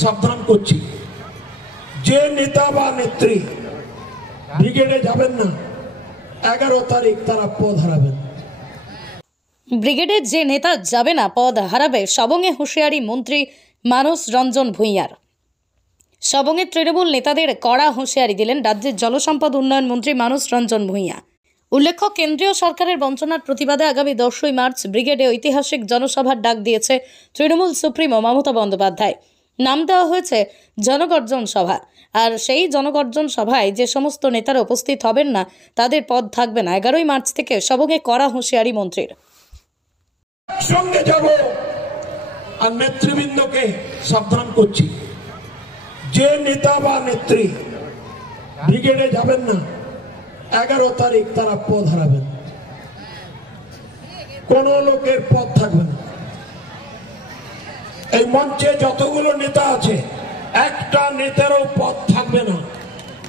সাবধান করছি, যে নেতা বা নেত্রী ব্রিগেডে যাবেন না, 11 তারিখ তারা পদ হারাবেন। ব্রিগেডের যে নেতা যাবে না পদ হারাবে, সবংয়ে হুঁশিয়ারি মন্ত্রী মানস রঞ্জন ভূঁইয়ার। সবংয়ে তৃণমূল নেতাদের কড়া হুঁশিয়ারি দিলেন রাজ্যের জলসম্পদ উন্নয়ন মন্ত্রী মানস রঞ্জন ভূঁইয়া। উল্লেখ্য, কেন্দ্রীয় সরকারের বঞ্চনার প্রতিবাদে আগামী 10ই মার্চ ব্রিগেডে ঐতিহাসিক জনসভার ডাক দিয়েছে তৃণমূল সুপ্রিমো মমতা বন্দ্যোপাধ্যায়। নাম দেওয়া হয়েছে জনগর্জন সভা। আর সেই জনগর্জন সভায় যে সমস্ত নেতারা উপস্থিত হবেন না, তাদের পদ থাকবে না। 11ই মার্চ থেকে সবংয়ে কড়া হুঁশিয়ারি মন্ত্রীর। সঙ্গে যাব আর নেতৃবৃন্দকে সাবধান করছি, যে নেতা বা নেত্রী ব্রিগেডে যাবেন না, 11 তারিখ তারা পদ হারাবেন। কোন লোকের পদ থাকবে না। এই মঞ্চে যতগুলো নেতা আছে, একটা নেতারও পদ থাকবে না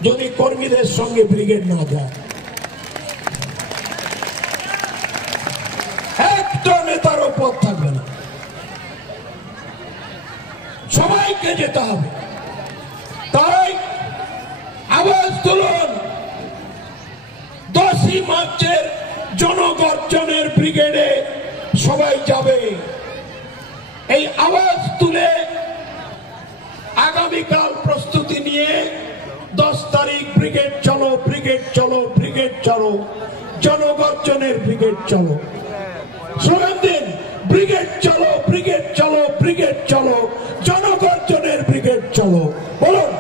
যদি কর্মীদের সঙ্গে ব্রিগেড না যায়। একটা নেতারও পদ থাকবে না। সবাইকে যেতে হবে। তাই আওয়াজ তুলুন, 10ই মার্চের জনগর্জনের ব্রিগেডে সবাই যাবে। এই আওয়াজ তুলে আগামীকাল প্রস্তুতি নিয়ে 10 তারিখ ব্রিগেড চলো, ব্রিগেড চলো, ব্রিগেড চলো, জনগর্জনের ব্রিগেড চলো। স্লোগান দিন, ব্রিগেড চলো, ব্রিগেড চলো, ব্রিগেড চলো, জনগর্জনের ব্রিগেড চলো। বলুন,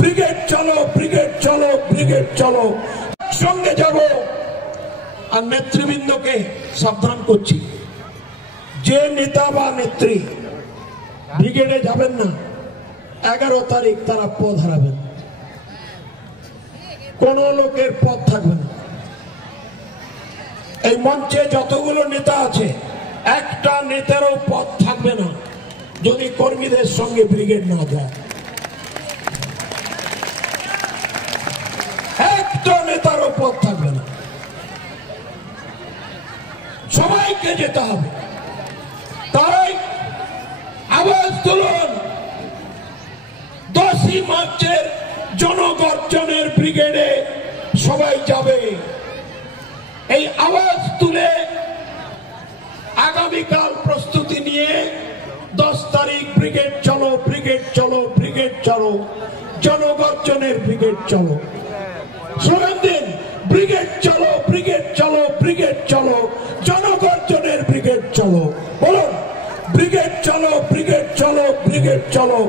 ব্রিগেড চলো, ব্রিগেড চলো, ব্রিগেড চলো। সঙ্গে যাব আর নেতৃবৃন্দকে সাবধান করছি, যে নেতা বা নেত্রী ব্রিগেডে যাবেন না, 11 তারিখ তারা পদ হারাবেন। কোন লোকের পদ থাকবে না। এই মঞ্চে যতগুলো নেতা আছে, একটা নেতারও পদ থাকবে না যদি কর্মীদের সঙ্গে ব্রিগেড না যায়। একটা নেতারও পদ থাকবে না। সবাইকে যেতে হবে। তাই আওয়াজ তুলুন, 10ই মার্চের জনগর্জনের ব্রিগেডে সবাই যাবে। এই আওয়াজ তুলে আগামীকাল প্রস্তুতি নিয়ে 10 তারিখ ব্রিগেড চলো, ব্রিগেড চলো, ব্রিগেড চলো, জনগর্জনের ব্রিগেড চলো। স্লোগান দিন, ব্রিগেড চলো, ব্রিগেড চলো, ব্রিগেড চলো, জনগর্জনের ব্রিগেড চলো। বলুন, ব্রিগেড চলো, ব্রিগেড চলো, ব্রিগেড চলো।